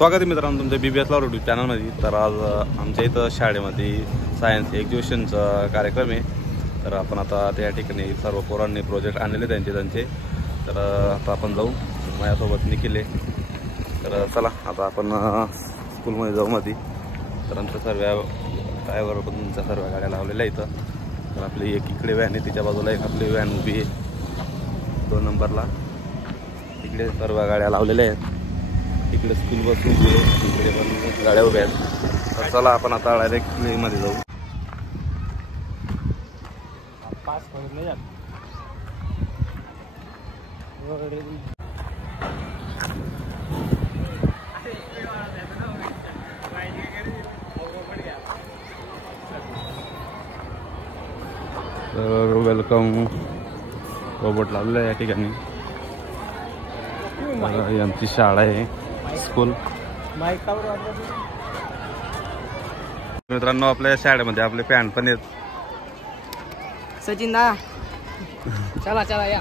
स्वागत आहे मित्रांनो तुमच्या BBS लावरोड चॅनलमध्ये। तर आज आमच्या इथं शाळेमध्ये सायन्स एक्झिबिशनचा कार्यक्रम आहे। तर आपण आता त्या ठिकाणी सर्व पोरांनी प्रोजेक्ट आणलेले त्यांचे तर आता आपण जाऊ। माझ्यासोबत निखिल आहे। तर चला आता आपण स्कूलमध्ये जाऊ मध्ये। तर आमच्या सर्व ड्रायव्हर पण तुमच्या सर्व गाड्या लावलेल्या इथं। तर आपली एक इकडे व्हॅन आहे, तिच्या बाजूला एक आपली व्हॅन उभी आहे 2 नंबरला। इकडे सर्व गाड्या लावलेल्या आहेत। इकडे स्कूल बस उभी आहे, इकडे पण गाड्या उभ्या आहेत। तर चला आपण आता डायरेक्ट मध्ये जाऊ। तर वेलकम रोबोट लावलेला आहे या ठिकाणी। ही आमची शाळा आहे, स्कूल। मित्रांनो आपल्या शाळेमध्ये आपले फॅन पण आहेत। सचिन दा चला चला या।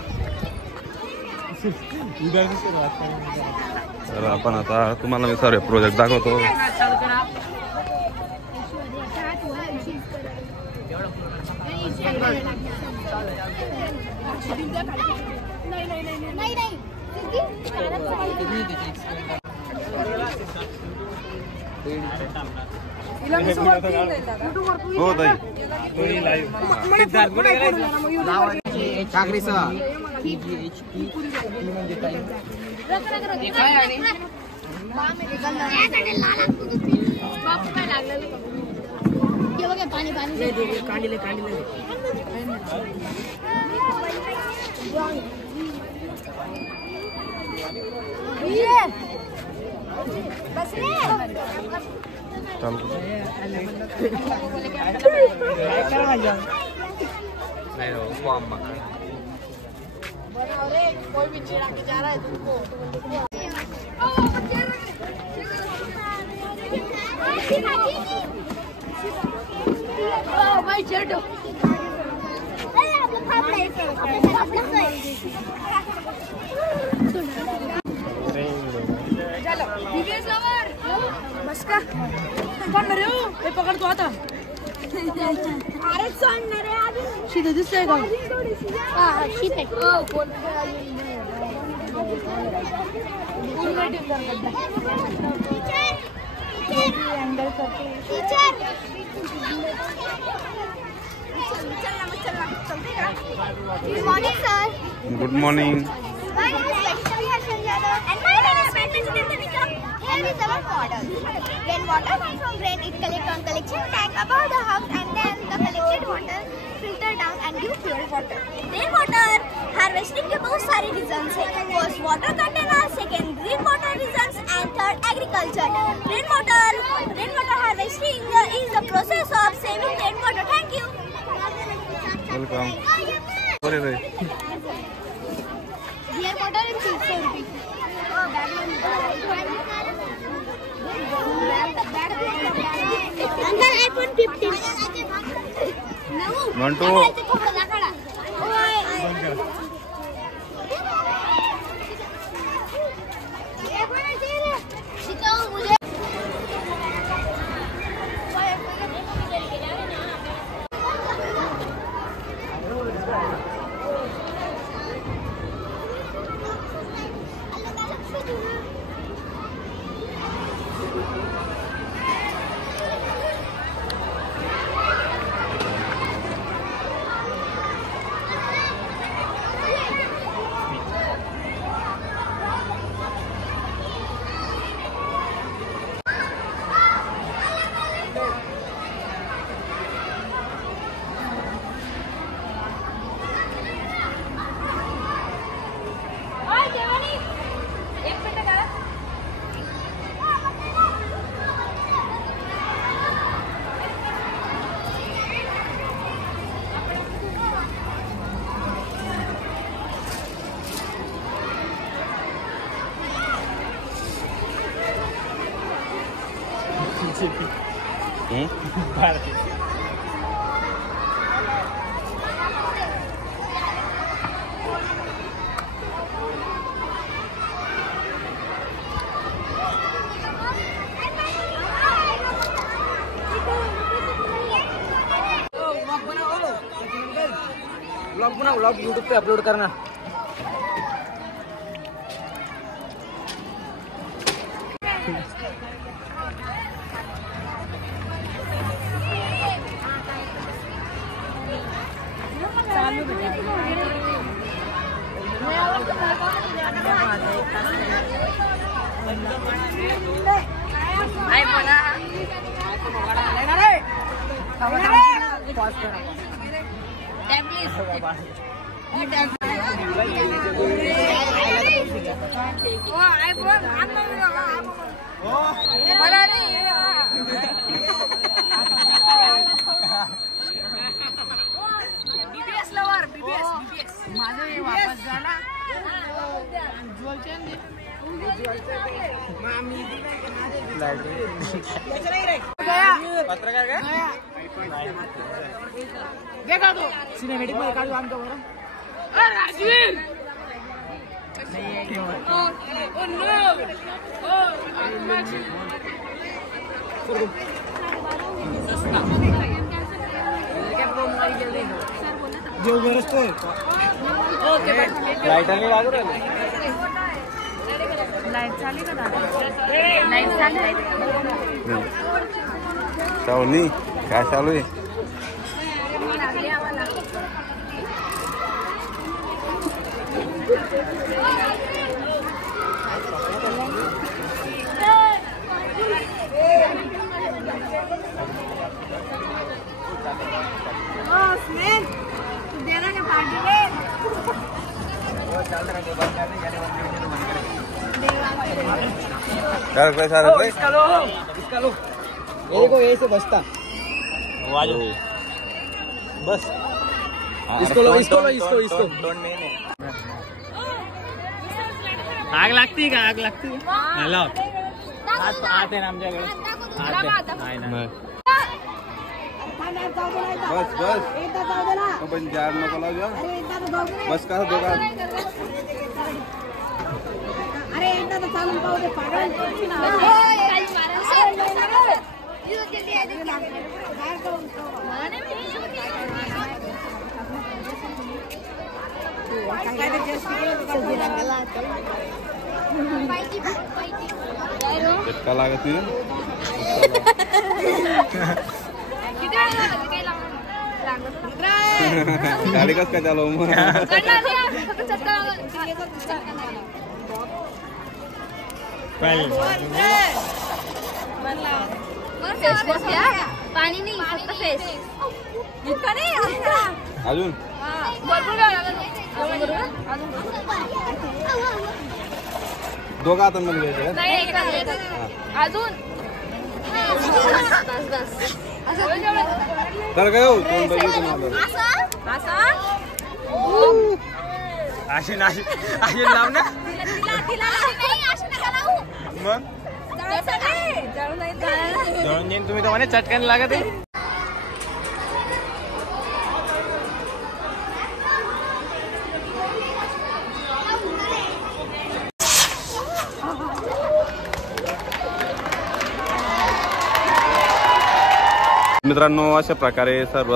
तर आपण आता तुम्हाला मी सर्व प्रोजेक्ट दाखवतो। हो ताई कोई भी चिड़ा के जा रहा है तुमको। भाई चलो बस का रे हो हे पकड़ तो आता। अरे सोडणार रे आधी सीधा दिसतंय का? हां शीत आहे। ओ कोण पूर्ण टीम करतात। टीचर हँडल करते teacher. Good morning sir. Good morning. My name is Vaishnavi Harshan Yadav and my name is Vaishnavi. Here is our model. When water comes from rain, it collects on collection tank above the house and then the collected water filter down and give pure water. Rainwater harvesting के बहुत सारे reasons हैं। First water container, second green water reasons and third agriculture. Rainwater harvesting is the process of saving rainwater. Thank you. Welcome. अरे रे Dear water in filter. Uncle iPhone 15. One two. पुन्हा vlog YouTube पे upload करणार. पत्रकार काय cinematic मध्ये काढू आमच्या बरोबर. जेव गरजतोय लाईटाने लागू राहिले. सावनी काय चालू आहे? ऐसे बसता बस इसको लो इसको लो इसको इसको आग लागती का? आग लागती हॅलो आते ना आमच्याकडे नाही बस बस पण जार नको लागू. बस का दोघा अरे एकदा तर चालून पाहू दे पागल. का लागत नाही गाडी कस काय चालव मग पाणी नाही फक्त फेस अजून दोघा आता मध्ये घ्यायचं अजून तर काय हो दोन बघू तुम्हाला अशी नाशी अशी लाव ना मग जळून येईन तुम्ही तर म्हणे चटकन लागत आहे. मित्रांनो अशा प्रकारे सर्व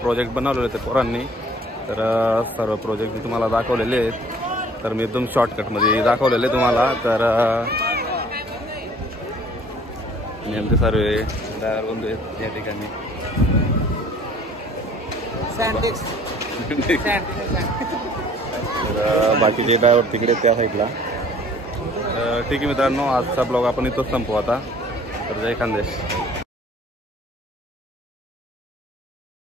प्रोजेक्ट बनवलेले होते पोरांनी. तर सर्व प्रोजेक्ट मी तुम्हाला दाखवलेले आहेत. तर मी एकदम शॉर्टकटमध्ये दाखवलेले तुम्हाला. तर नेमके सर्व ड्रायव्हर बंधू आहेत या ठिकाणी. तर बाकीचे ड्रायव्हर तिकडे त्या साईडला. ठीक आहे मित्रांनो, आजचा ब्लॉग आपण इथंच संपू आता. तर जय खानदेश.